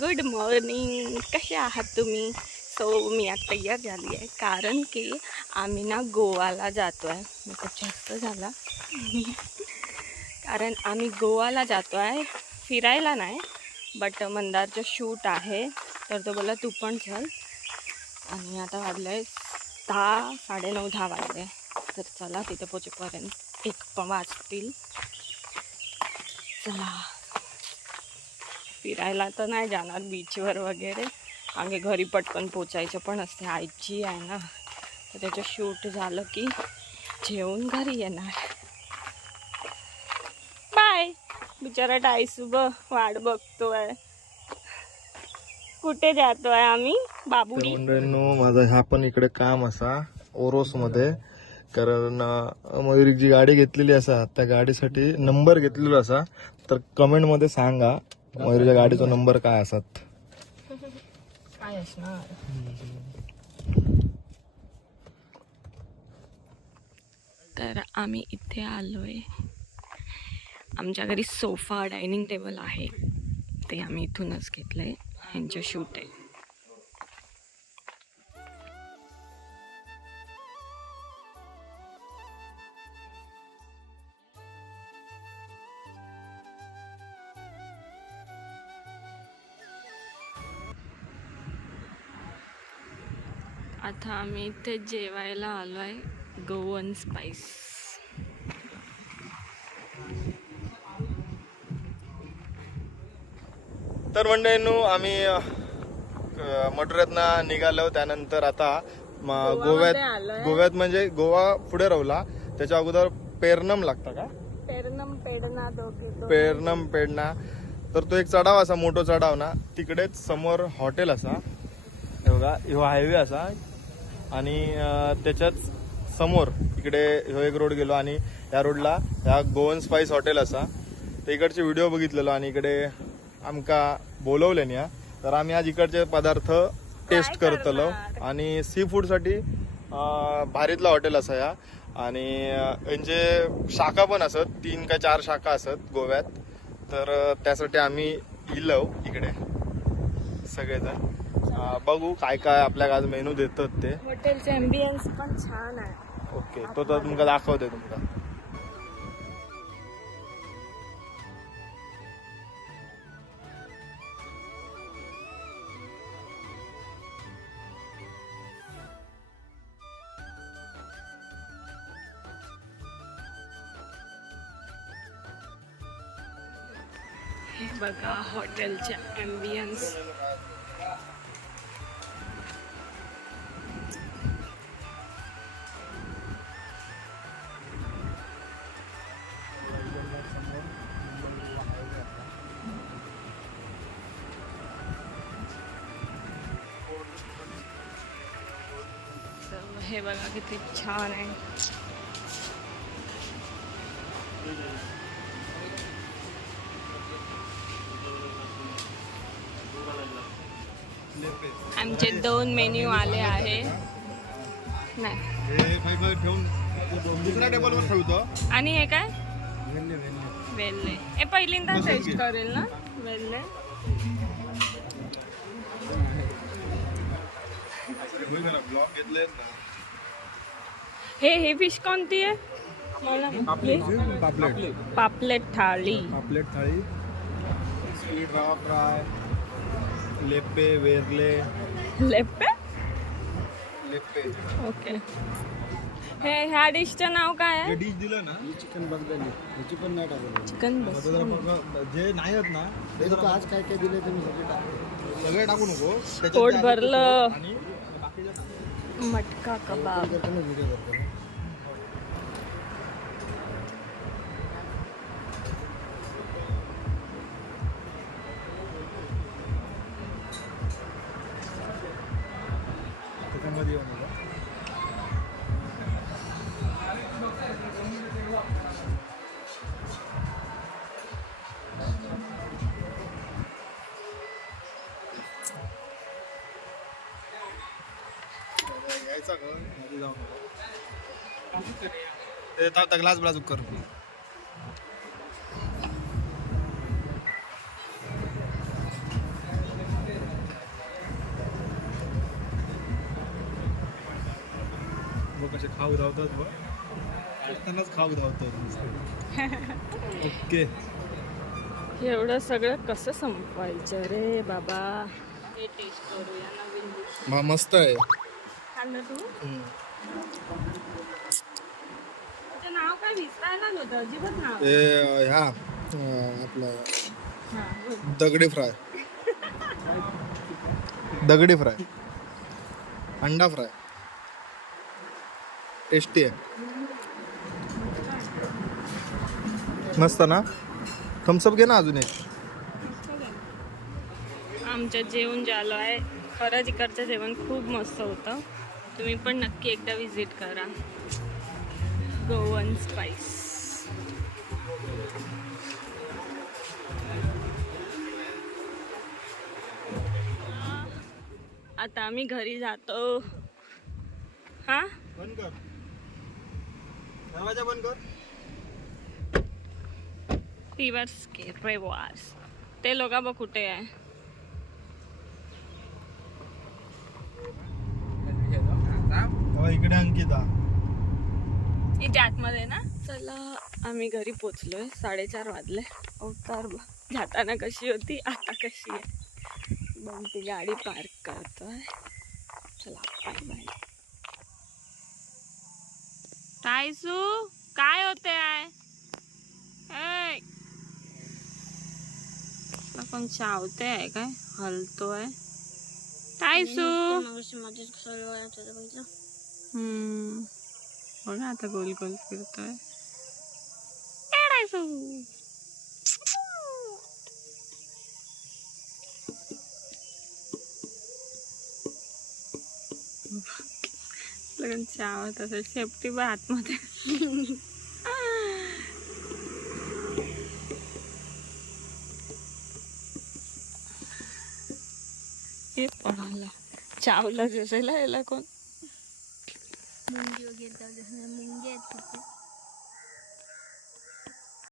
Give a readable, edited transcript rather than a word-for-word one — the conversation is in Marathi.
गुड मॉर्निंग, कसे आहात तुम्ही? मी आज तयार झाली आहे कारण की आम्ही ना गोवाला जातो आहे. मेकअप जास्त झाला कारण आम्ही गोवाला जातो आहे फिरायला नाही, बट मंदारचं शूट आहे. तर तो बोला तू पण चल. आणि आता वाजलं आहे 10, 9:30, 10 वाजले. तर चला तिथे पोचेपर्यंत 1 पण वाजतील. चला, फिरायला तर नाही जाणार बीचवर वगैरे, आम्ही घरी पटकन पोचायचं पण असते. आईची आहे ना, तर त्याचं शूट झालं की जेवून घरी येणार. बाय. बिचारा टाईसुब वाट बघतोय. कुठे जातोय आम्ही बाबुडी? माझा ह्या पण इकडे काम असा ओरोस मध्ये, कारण मयुरी जी गाडी घेतलेली असा त्या गाडीसाठी नंबर घेतलेलो असा. तर कमेंट मध्ये सांगा मयुरीच्या गाडीचा नंबर काय असत. काय असणार? तर आम्ही इथे आलोय. आमच्या घरी सोफा डायनिंग टेबल आहे, ते आम्ही इथूनच घेतलंय. ह्यांचं शूट आहे. आता आम्ही इथे जेवायला आलोय, गोवन स्पाइस. तर मंडळींनो, आम्ही मटुऱ्यातनं निघालो. त्यानंतर आता गोव्यात म्हणजे गोवा पुढे राहला. त्याच्या अगोदर पेरनम लागता का? पेरनम पेडणा. तर तो एक चढाव असा, मोठो चढाव ना. तिकडेच समोर हॉटेल असा, बघा ह्यो हायवे असा. आणि त्याच्याच समोर इकडे ह्यो एक रोड गेलो आणि या रोडला ह्या गोवन स्पाइस हॉटेल असा. तर इकडचे व्हिडिओ बघितलेलो आणि इकडे आमका बोलवले ना. तर आम्ही आज इकडचे पदार्थ टेस्ट करतलो. आणि सी फूड साठी भारीतला हॉटेल असा या. आणि यांचे शाखा पण असत, 3 का 4 शाखा असत गोव्यात. तर त्यासाठी आम्ही इलो इकडे सगळेजण. बघू काय काय आपल्याला आज मेनू देतात ते. हॉटेलचे एम्बियन्स पण छान आहे. ओके, तो तर तुमका दाखवते तुमका. हे बघा हॉटेलचे एम्बियन्स. हे बघा किती छान आहे. आमचे 2 मेन्यू आले आहे. नाही, दुसऱ्या टेबलवर ठेवतो. आणि हे काय वेल्ले, हे पहिल्यांदा टेस्ट करेल ना वेल्ले. हे फिश कोणती आहे? मला पापलेट थाळी. स्वीट रवा फ्राय, लेप्पे, वेरले. लेप्पे. ओके. हे ह्या डिशचं नाव काय आहे? डिश दिलं ना, चिकन बर्गनी. ह्याची पण नाही टाकलं. चिकन जे नाही आहेत ना, ते आज काय काय दिले तुम्ही सगळे टाकू नको. पोट भरलं. मटका कबाब. ग्लास बाजू कर. कसे खाऊ धावतात बघ त्यांनाच खाऊ धावतात ओके. एवढं सगळं कसं संपवायचं रे बाबा. हे टेस्ट करूया नवीन dish. मस्त आहे. खाल्लं तू? त्याचं नाव काय विसरायला नव्हतं अजिबात नाव. ह्या आपलं हा, बोल. दगडी फ्राय. दगडी फ्राय, अंडा फ्राय टेस्टी आहे. मस्त ना. थम्सअप घे ना अजून एक. आमच्यात जेवण झालं आहे. खरंच इकडचं जेवण खूप मस्त होतं. तुम्ही पण नक्की एकदा विजिट करा. Goan spice. आता आम्ही घरी जातो. हा बंद कर, दरवाजा बंद कर. रिवर्स के रिवर्स. ते लोक बघ कुठे आहे. इकडे अंकिता. इथे आतमध्ये ना. चला आम्ही घरी पोचलोय. 4:30 वाजले. अवतार जाताना कशी होती आता कशी आहे बघ. ती गाडी पार्क करतोय. चला बाय बाय. टायसू काय होते आहे. पण चावते आहे काय हलतोय टायसू. बघा आता गोल गोल फिरतोय. टायसू लगन चावत असेल. शेपटी बा आतमध्ये. हे पळाला चावलं जसेला याला कोण. मुंगी वगैरे मुंगी आहेत.